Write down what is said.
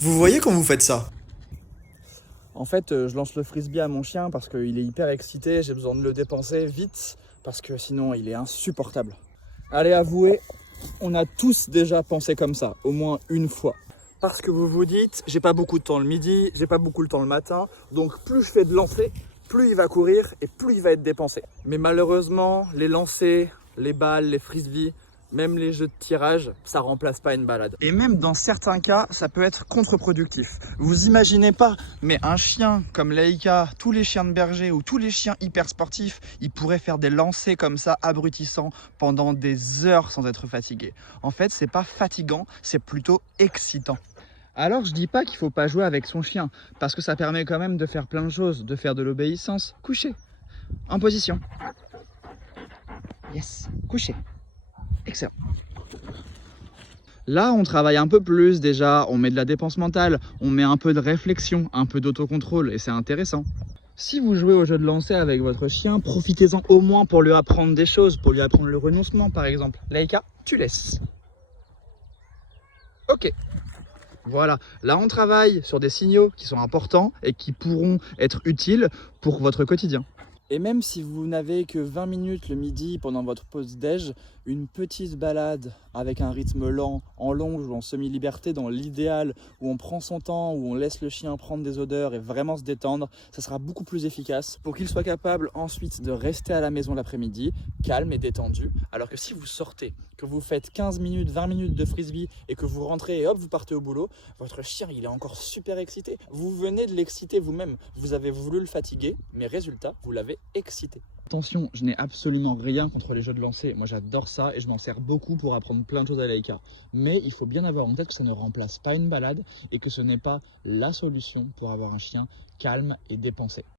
Vous voyez quand vous faites ça? En fait, je lance le frisbee à mon chien parce qu'il est hyper excité, j'ai besoin de le dépenser vite parce que sinon il est insupportable. Allez, avouez, on a tous déjà pensé comme ça, au moins une fois. Parce que vous vous dites, j'ai pas beaucoup de temps le midi, j'ai pas beaucoup de temps le matin, donc plus je fais de lancers, plus il va courir et plus il va être dépensé. Mais malheureusement, les lancers, les balles, les frisbees, même les jeux de tirage, ça remplace pas une balade. Et même dans certains cas, ça peut être contre-productif. Vous imaginez pas, mais un chien comme Laika, tous les chiens de berger ou tous les chiens hyper sportifs, ils pourraient faire des lancers comme ça, abrutissants, pendant des heures sans être fatigués. En fait, c'est pas fatigant, c'est plutôt excitant. Alors je dis pas qu'il faut pas jouer avec son chien, parce que ça permet quand même de faire plein de choses, de faire de l'obéissance. Couché, en position. Yes, couché. Excellent. Là, on travaille un peu plus déjà, on met de la dépense mentale, on met un peu de réflexion, un peu d'autocontrôle et c'est intéressant. Si vous jouez au jeu de lancer avec votre chien, profitez-en au moins pour lui apprendre des choses, pour lui apprendre le renoncement par exemple. Laika, tu laisses. Ok. Voilà, là on travaille sur des signaux qui sont importants et qui pourront être utiles pour votre quotidien. Et même si vous n'avez que 20 minutes le midi pendant votre pause déj, une petite balade avec un rythme lent, en longe ou en semi-liberté, dans l'idéal, où on prend son temps, où on laisse le chien prendre des odeurs et vraiment se détendre, ça sera beaucoup plus efficace pour qu'il soit capable ensuite de rester à la maison l'après-midi, calme et détendu. Alors que si vous sortez, que vous faites 15 minutes, 20 minutes de frisbee et que vous rentrez et hop, vous partez au boulot, votre chien il est encore super excité. Vous venez de l'exciter vous-même. Vous avez voulu le fatiguer, mais résultat, vous l'avez excité. Attention, je n'ai absolument rien contre les jeux de lancer. Moi j'adore ça et je m'en sers beaucoup pour apprendre plein de choses à Laika. Mais il faut bien avoir en tête que ça ne remplace pas une balade et que ce n'est pas la solution pour avoir un chien calme et dépensé.